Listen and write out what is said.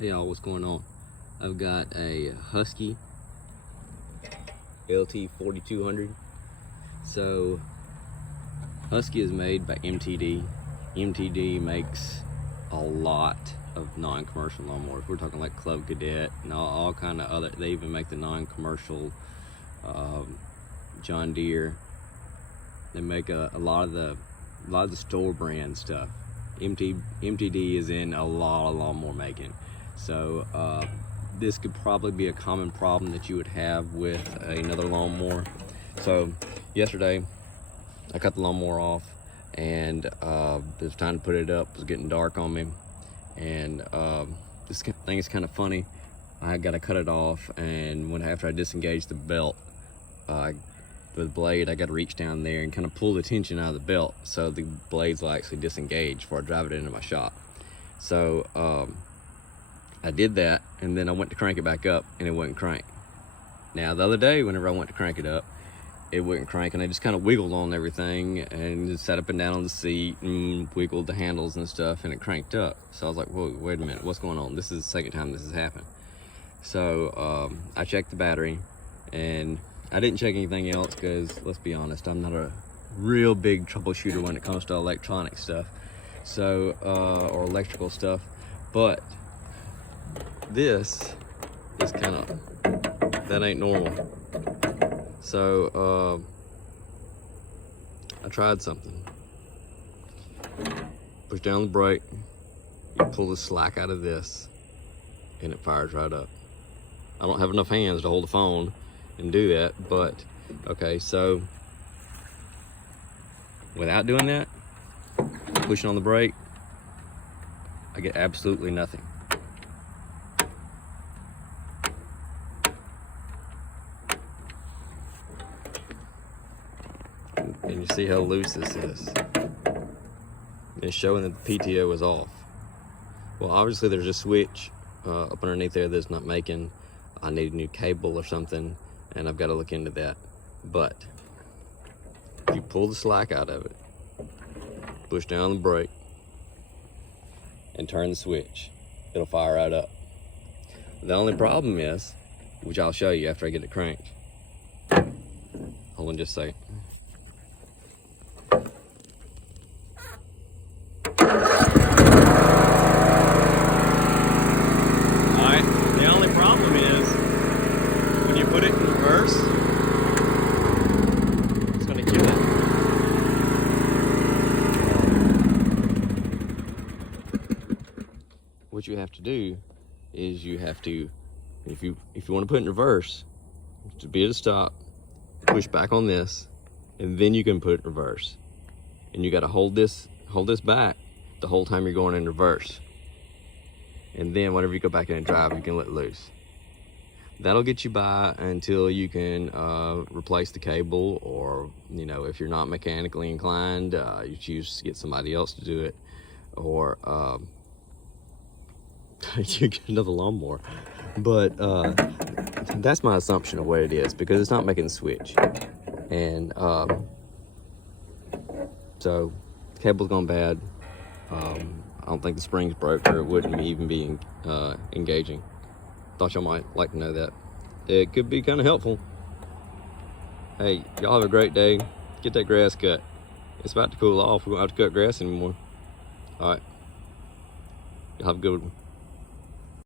Hey y'all, what's going on? I've got a Huskee LT4200. So Huskee is made by MTD. MTD makes a lot of non-commercial lawnmowers. We're talking like Club Cadet and all kind of other. They even make the non-commercial John Deere. They make a lot of the store brand stuff. MTD is in a lot of lawnmower making. So this could probably be a common problem that you would have with another lawnmower. So yesterday I cut the lawnmower off, and it was time to put it up. It was getting dark on me, and this thing is kind of funny. I got to cut it off, and after I disengaged the belt with the blade, I got to reach down there and kind of pull the tension out of the belt so the blades will actually disengage before I drive it into my shop. So I did that, and then I went to crank it back up, and it wouldn't crank. Now the other day, whenever I went to crank it up, it wouldn't crank, and I just kind of wiggled on everything and just sat up and down on the seat and wiggled the handles and stuff, and it cranked up. So I was like, whoa, wait a minute, what's going on? This is the second time this has happened. So I checked the battery, and I didn't check anything else because, let's be honest, I'm not a real big troubleshooter when it comes to electronic stuff, so or electrical stuff. But this is kind of, that ain't normal. So I tried something. Push down the brake, you pull the slack out of this, and it fires right up. I don't have enough hands to hold the phone and do that, but okay, so without doing that, pushing on the brake, I get absolutely nothing. And you see how loose this is. It's showing that the PTO is off. Well, obviously there's a switch up underneath there that's not making. I need a new cable or something, and I've got to look into that. But if you pull the slack out of it, push down the brake, and turn the switch, it'll fire right up. The only problem is, which I'll show you after I get it cranked. Hold on just a second. What you have to do is you have to, if you want to put it in reverse, to be at a stop, push back on this, and then you can put it in reverse. And you got to hold this back the whole time you're going in reverse. And then whenever you go back in and drive, you can let loose. That'll get you by until you can replace the cable, or if you're not mechanically inclined, you choose to get somebody else to do it, or you get another lawnmower. But that's my assumption of what it is, because it's not making the switch. And so the cable's gone bad. I don't think the spring's broke, or it wouldn't even be engaging. Thought y'all might like to know that. It could be kind of helpful. Hey, y'all have a great day. Get that grass cut. It's about to cool off. We won't have to cut grass anymore. All right. Y'all have a good one.